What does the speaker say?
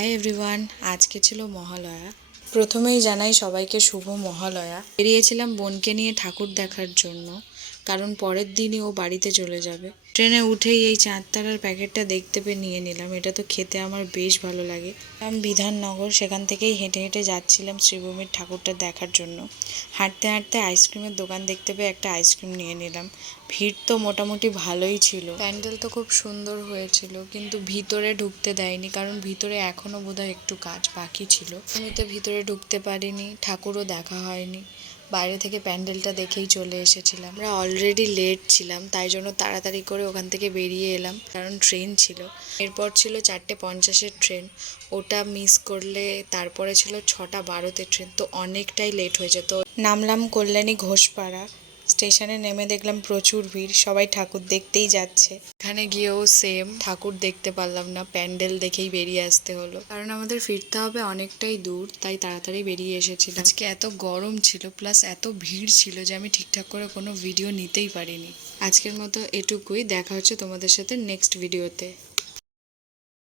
Hi everyone, আজকে ছিল মহালয়া। প্রথমেই জানাই সবাইকে শুভ মহালয়া। বেরিয়েছিলাম বোনকে নিয়ে ঠাকুর দেখার জন্য, কারণ পরের দিনই ও বাড়িতে চলে যাবে। ট্রেনে উঠেই এই চাঁদতারার প্যাকেটটা দেখতে পেয়ে নিয়ে নিলাম। এটা তো খেতে আমার বেশ ভালো লাগে। আমি বিধাননগর, সেখান থেকেই হেঁটে হেঁটে যাচ্ছিলাম শ্রীভূমির ঠাকুরটা দেখার জন্য। হাঁটতে হাঁটতে আইসক্রিমের দোকান দেখতে পেয়ে একটা আইসক্রিম নিয়ে নিলাম। ভিড় তো মোটামুটি ভালোই ছিল, প্যান্ডেল তো খুব সুন্দর হয়েছিল, কিন্তু ভিতরে ঢুকতে দেয়নি, কারণ ভিতরে এখনো বোধহয় একটু কাজ বাকি ছিল। আমি তো ভিতরে ঢুকতে পারিনি, ঠাকুরও দেখা হয়নি। বাইরে থেকে প্যান্ডেলটা দেখেই চলে এসেছিলাম। আমরা অলরেডি লেট ছিলাম, তাই জন্য তাড়াতাড়ি করে ওখান থেকে বেরিয়ে এলাম, কারণ ট্রেন ছিল। এরপর ছিল 4:50-এর ট্রেন, ওটা মিস করলে তারপরে ছিল 6:12-তে ট্রেন, তো অনেকটাই লেট হয়ে যেত। নামলাম কল্যাণী ঘোষপাড়া স্টেশনে। নেমে দেখলাম প্রচুর ভিড়, সবাই ঠাকুর দেখতেই যাচ্ছে। এখানে গিয়েও সেম, ঠাকুর দেখতে পারলাম না, প্যান্ডেল দেখেই বেরিয়ে আসতে হলো, কারণ আমাদের ফিরতে হবে অনেকটাই দূর, তাই তাড়াতাড়ি বেরিয়ে এসেছিলাম। আজকে এত গরম ছিল, প্লাস এত ভিড় ছিল যে আমি ঠিকঠাক করে কোনো ভিডিও নিতেই পারিনি। আজকের মতো এটুকুই, দেখা হচ্ছে তোমাদের সাথে নেক্সট ভিডিওতে।